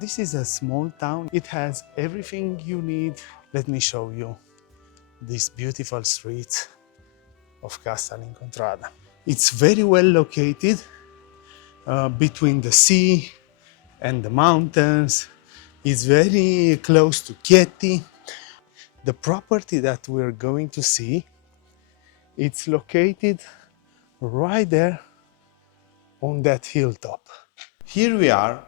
This is a small town. It has everything you need. Let me show you this beautiful street of Casalincontrada. It's very well located between the sea and the mountains. It's very close to Chieti. The property that we're going to see, it's located right there on that hilltop. Here we are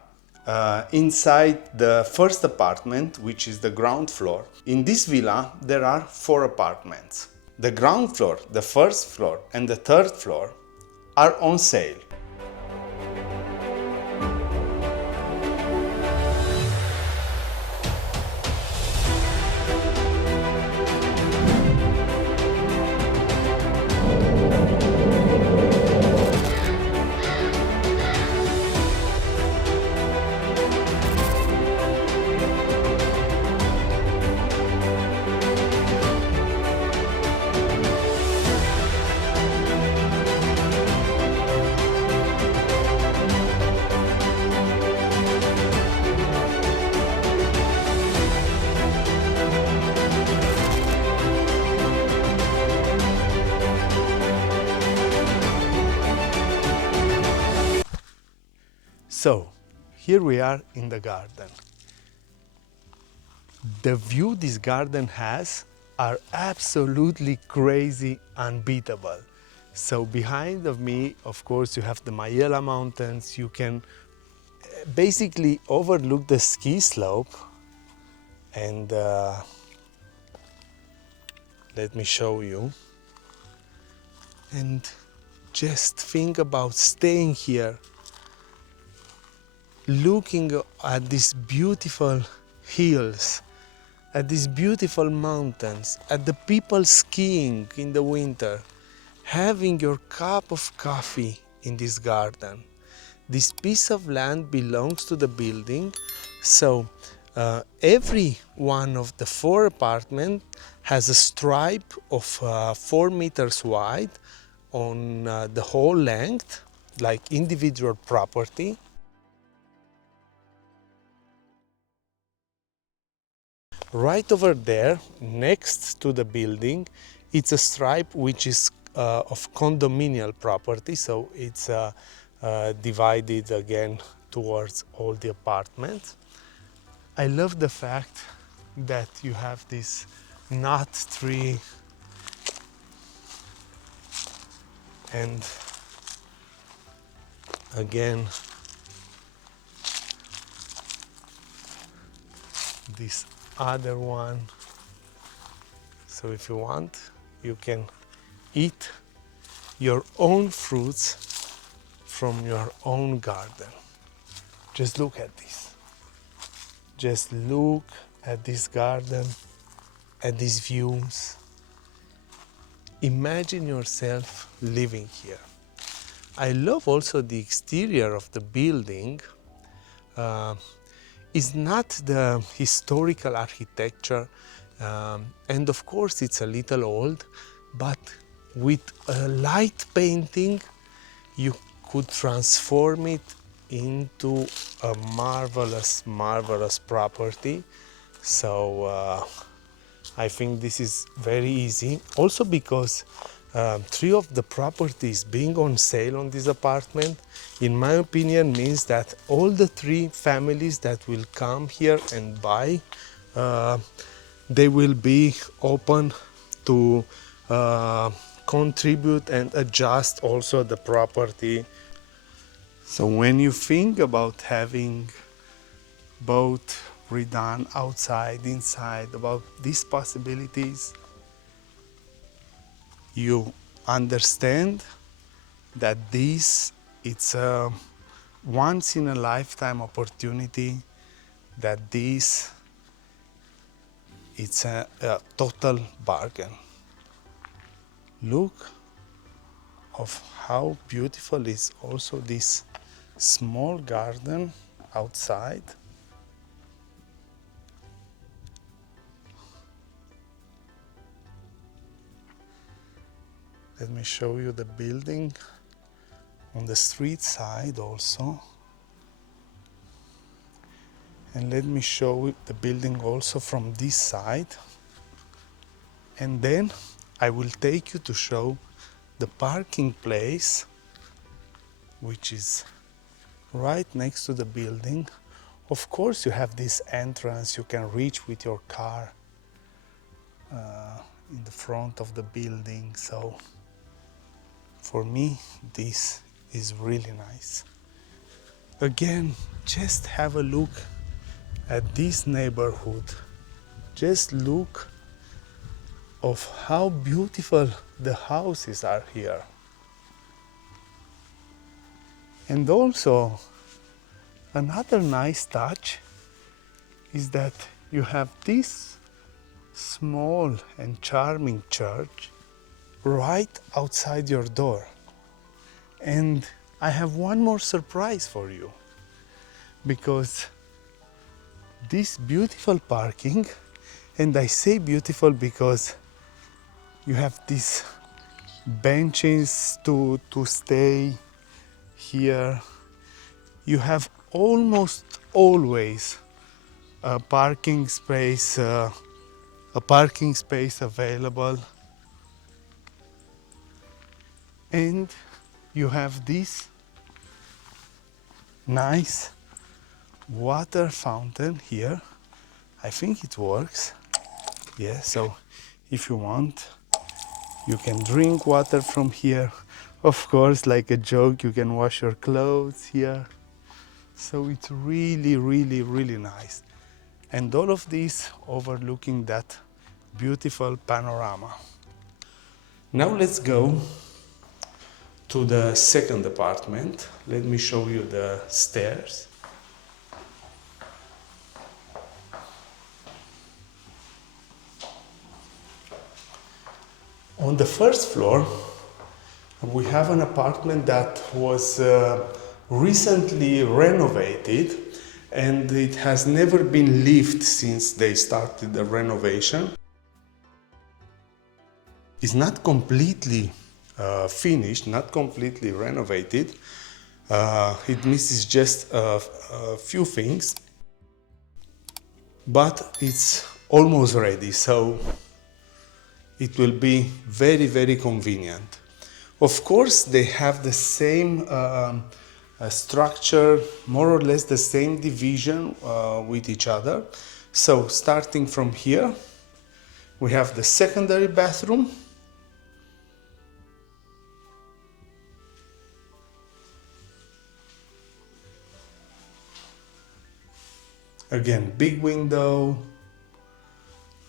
inside the first apartment, which is the ground floor. In this villa, there are 4 apartments. The ground floor, the first floor, and the third floor are on sale. So, here we are in the garden. The view this garden has are absolutely crazy, unbeatable. So behind of me, of course, you have the Maiella Mountains. You can basically overlook the ski slope. And let me show you. And just think about staying here, looking at these beautiful hills, at these beautiful mountains, at the people skiing in the winter, having your cup of coffee in this garden. This piece of land belongs to the building, so every one of the 4 apartments has a stripe of 4 meters wide on the whole length, like individual property. Right over there, next to the building, it's a stripe which is of condominial property, so it's divided again towards all the apartments. I love the fact that you have this nut tree and again this other one. So if you want, you can eat your own fruits from your own garden. Just look at this. Just look at this garden, at these views. Imagine yourself living here. I love also the exterior of the building. It's not the historical architecture, and of course it's a little old, but with a light painting you could transform it into a marvelous, marvelous property. So I think this is very easy. Also because 3 of the properties being on sale on this apartment, in my opinion, means that all the 3 families that will come here and buy, they will be open to contribute and adjust also the property. So when you think about having both redone outside, inside, about these possibilities, you understand that it's a once in a lifetime opportunity, that it's a total bargain. Look of how beautiful is also this small garden outside. Let me show you the building on the street side also. And let me show you the building also from this side. And then I will take you to show the parking place, which is right next to the building. Of course, you have this entrance you can reach with your car in the front of the building. So for me, this is really nice. Again, just have a look at this neighborhood. Just look of how beautiful the houses are here. And also, another nice touch is that you have this small and charming church right outside your door. And I have one more surprise for you, because this beautiful parking, and I say beautiful because you have these benches to stay here. You have almost always a parking space available, and you have this nice water fountain here. I think it works. Yeah, so if you want, you can drink water from here. Of course, like a joke, you can wash your clothes here. So it's really, really, really nice. And all of this overlooking that beautiful panorama. Now let's go to the second apartment. Let me show you the stairs. On the first floor, we have an apartment that was recently renovated, and it has never been lived since they started the renovation. It's not completely finished, not completely renovated. It misses just a few things, but it's almost ready, so it will be very, very convenient. Of course, they have the same structure, more or less the same division with each other. So starting from here, we have the secondary bathroom. Again, big window,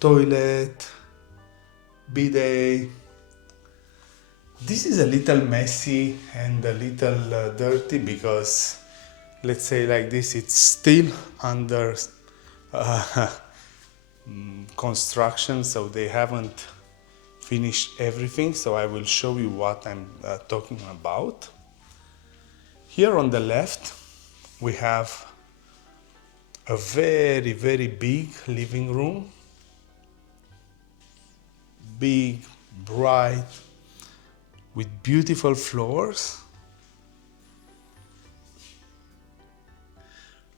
toilet, bidet. This is a little messy and a little dirty because, let's say like this, it's still under construction, so they haven't finished everything. So I will show you what I'm talking about. Here on the left, we have a very, very big living room. Big, bright, with beautiful floors.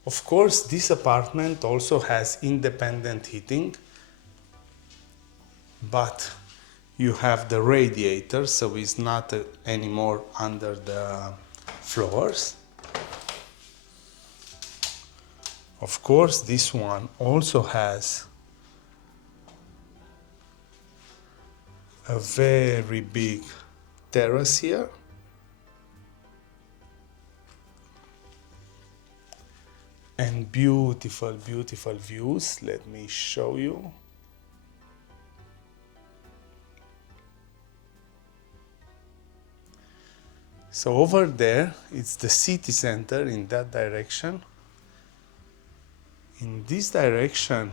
Of course, this apartment also has independent heating, but you have the radiator, so it's not anymore under the floors. Of course, this one also has a very big terrace here. And beautiful, beautiful views. Let me show you. So over there, it's the city center in that direction. In this direction,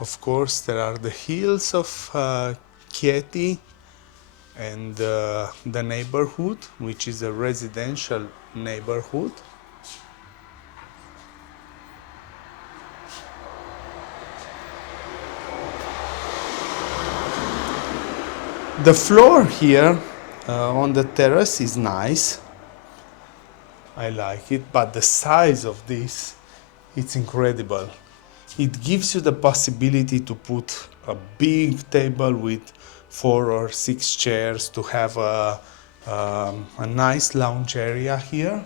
of course, there are the hills of Chieti and the neighborhood, which is a residential neighborhood. The floor here on the terrace is nice. I like it, but the size of this It's incredible. It gives you the possibility to put a big table with 4 or 6 chairs to have a nice lounge area here.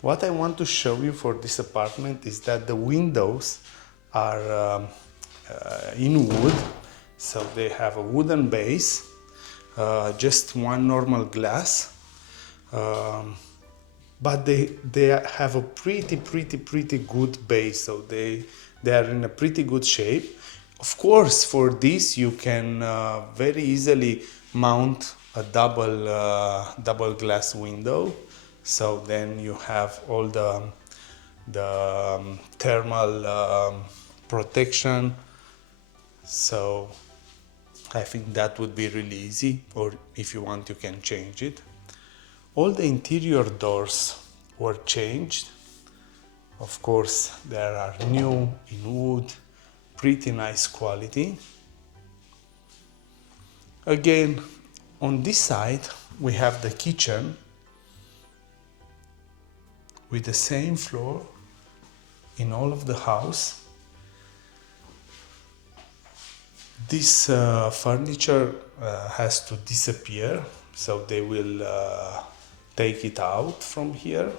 What I want to show you for this apartment is that the windows are in wood, so they have a wooden base, just one normal glass, but they have a pretty good base, so they are in a pretty good shape. Of course, for this you can very easily mount a double glass window, so then you have all the thermal protection. So I think that would be really easy, or if you want you can change it. All the interior doors were changed. Of course, there are new in wood, pretty nice quality. Again, on this side we have the kitchen with the same floor in all of the house. This furniture has to disappear, so they will take it out from here.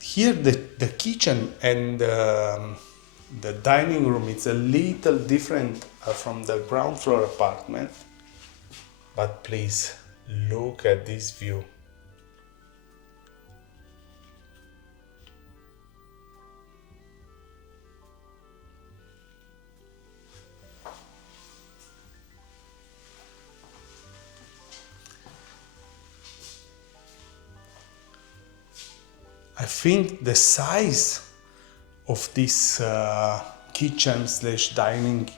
Here the kitchen and the dining room is a little different from the ground floor apartment, but please look at this view. I think the size of this kitchen / dining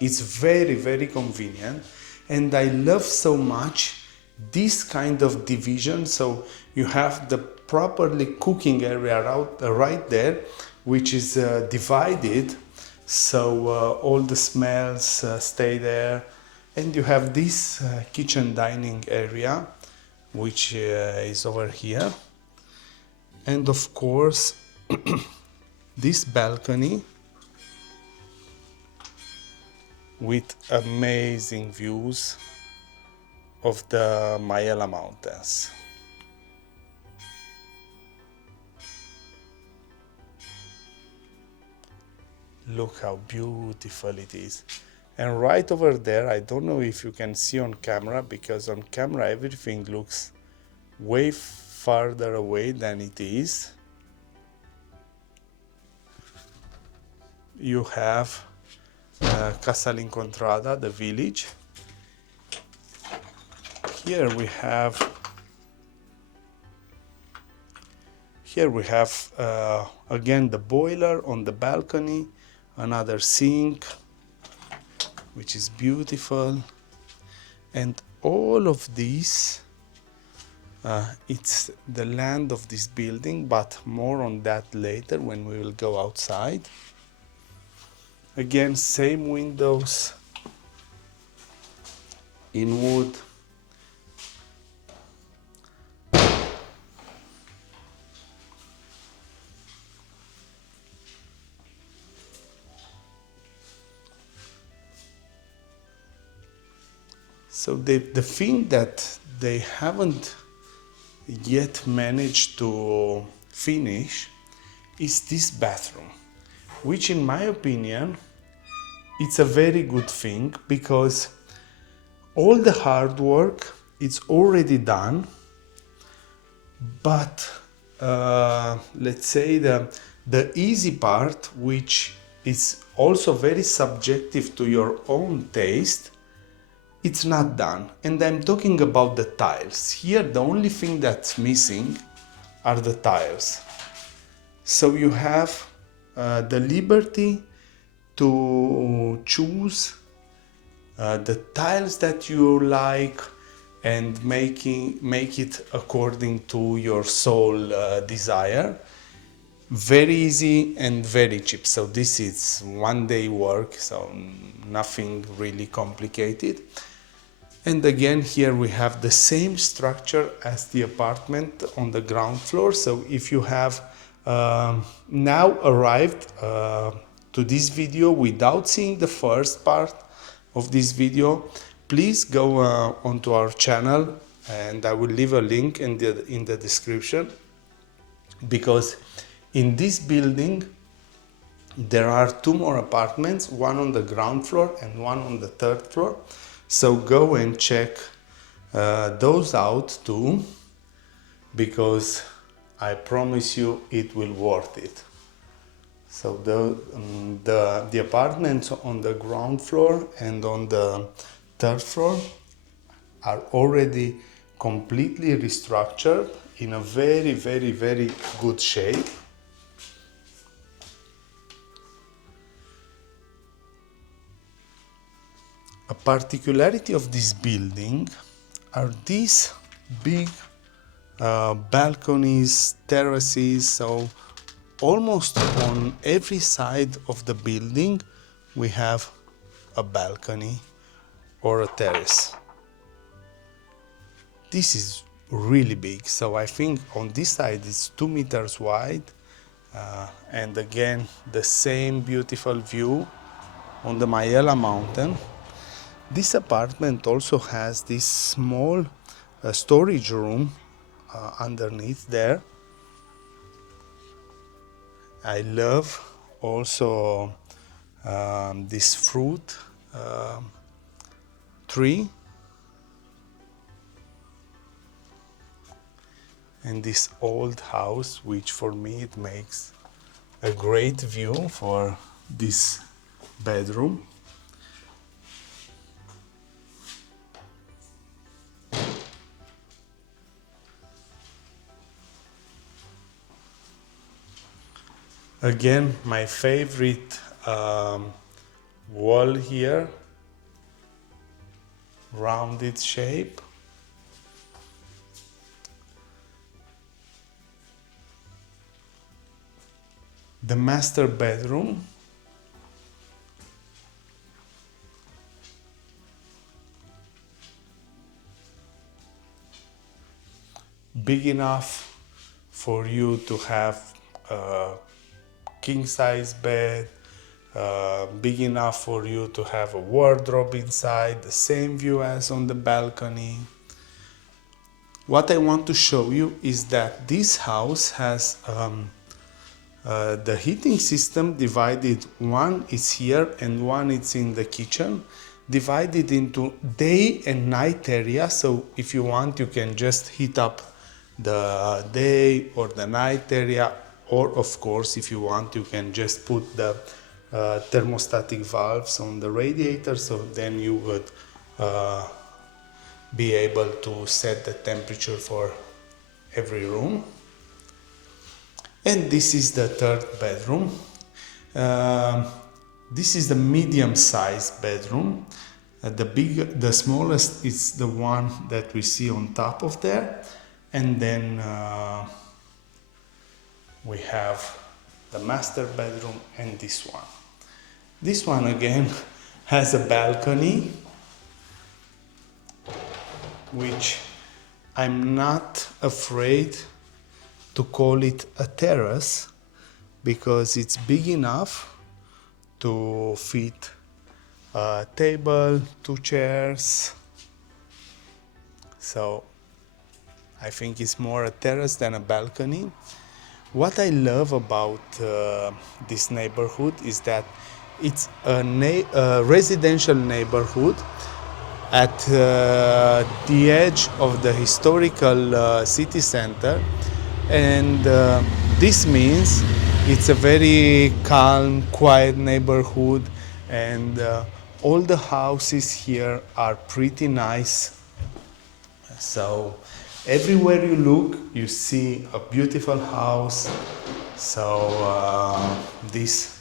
is very convenient, and I love so much this kind of division. So you have the properly cooking area right there, which is divided, so all the smells stay there, and you have this kitchen dining area, which is over here. And of course, this balcony with amazing views of the Mayela Mountains. Look how beautiful it is. And right over there, I don't know if you can see on camera, because on camera everything looks way farther away than it is. You have Casalincontrada, the village. Here we have again the boiler on the balcony, another sink, which is beautiful, and all of these, it's the land of this building, but more on that later when we will go outside. Again, same windows in wood. So the thing that they haven't yet managed to finish is this bathroom, which in my opinion it's a very good thing, because all the hard work is already done, but let's say the easy part, which is also very subjective to your own taste, it's not done. And I'm talking about the tiles. Here the only thing that's missing are the tiles. So you have the liberty to choose the tiles that you like and make it according to your soul desire. very easy and very cheap. So this is one day work, so nothing really complicated. And again, here we have the same structure as the apartment on the ground floor. So if you have now arrived to this video without seeing the first part of this video, please go onto our channel, and I will leave a link in the description, because in this building there are two more apartments, one on the ground floor and one on the third floor. So go and check those out too, because I promise you it will worth it. So the apartments on the ground floor and on the third floor are already completely restructured in a very, very, very good shape. A particularity of this building are these big balconies, terraces. So almost on every side of the building we have a balcony or a terrace. This is really big. So I think on this side it's 2 meters wide, and again the same beautiful view on the Maiella mountain. This apartment also has this small storage room underneath there. I love also this fruit tree and this old house, which for me it makes a great view for this bedroom. Again, my favorite wall here, rounded shape. The master bedroom. Big enough for you to have a king-size bed, big enough for you to have a wardrobe inside, the same view as on the balcony. What I want to show you is that this house has the heating system divided. One is here and one is in the kitchen, divided into day and night area. So if you want, you can just heat up the day or the night area, or of course if you want, you can just put the thermostatic valves on the radiator, so then you would be able to set the temperature for every room. And this is the third bedroom. This is the medium-sized bedroom. The smallest is the one that we see on top of there, and then we have the master bedroom and this one. This one again has a balcony, which I'm not afraid to call it a terrace, because it's big enough to fit a table, 2 chairs. So I think it's more a terrace than a balcony. What I love about this neighborhood is that it's a residential neighborhood at the edge of the historical city center, and this means it's a very calm, quiet neighborhood, and all the houses here are pretty nice. So everywhere you look, you see a beautiful house. So this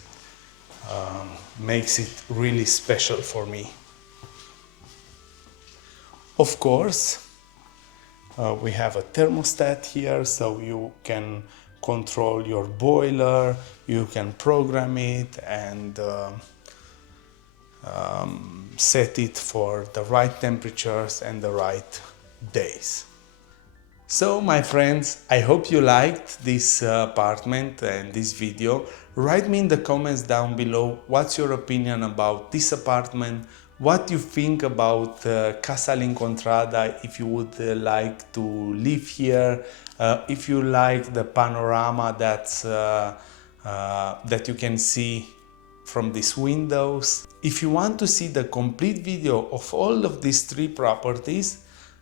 makes it really special for me. Of course, we have a thermostat here, so you can control your boiler, you can program it and set it for the right temperatures and the right days. So my friends, I hope you liked this apartment and this video. Write me in the comments down below what's your opinion about this apartment, what you think about Casalincontrada, if you would like to live here, if you like the panorama that you can see from these windows. If you want to see the complete video of all of these 3 properties,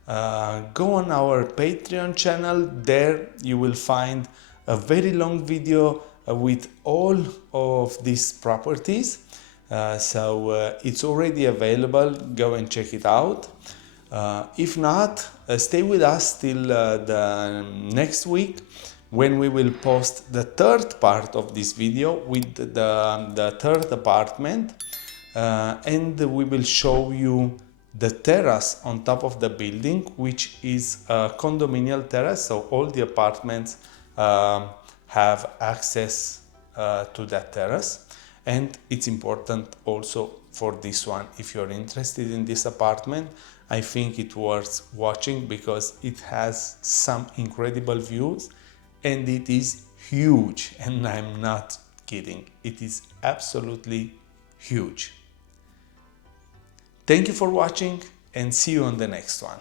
go on our Patreon channel. There you will find a very long video with all of these properties. So it's already available. Go and check it out. If not, stay with us till the next week, when we will post the 3rd part of this video with the 3rd apartment, and we will show you the terrace on top of the building, which is a condominial terrace, so all the apartments have access to that terrace. And it's important also for this one, if you're interested in this apartment, I think it's worth watching because it has some incredible views and it is huge, and I'm not kidding, it is absolutely huge. Thank you for watching and see you on the next one.